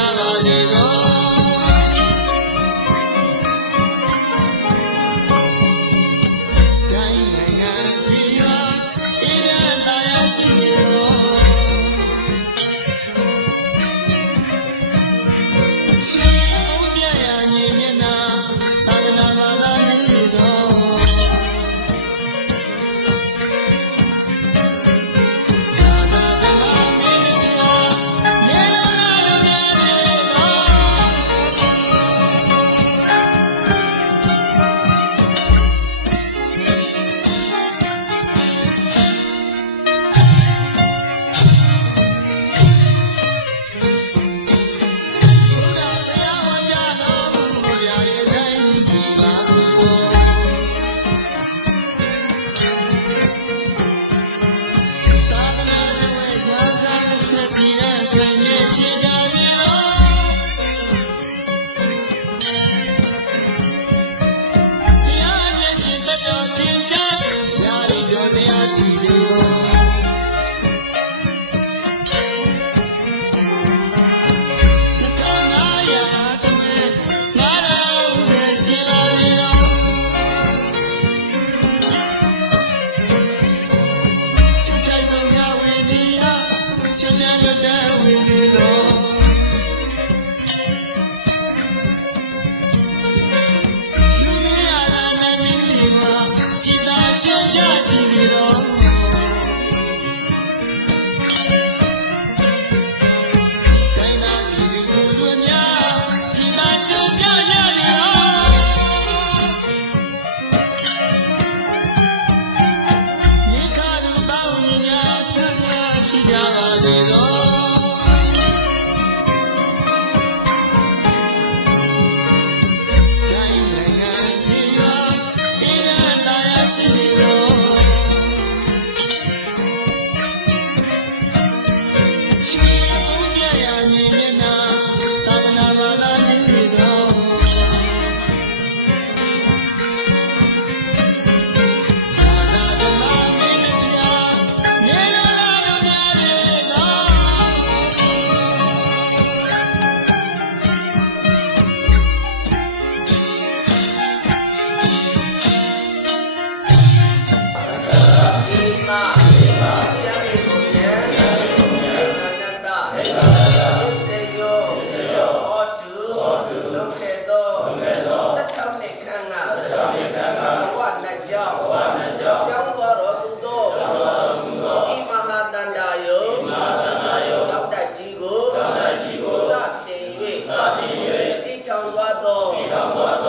ရှိ Oh.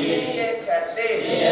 Sigue cadê?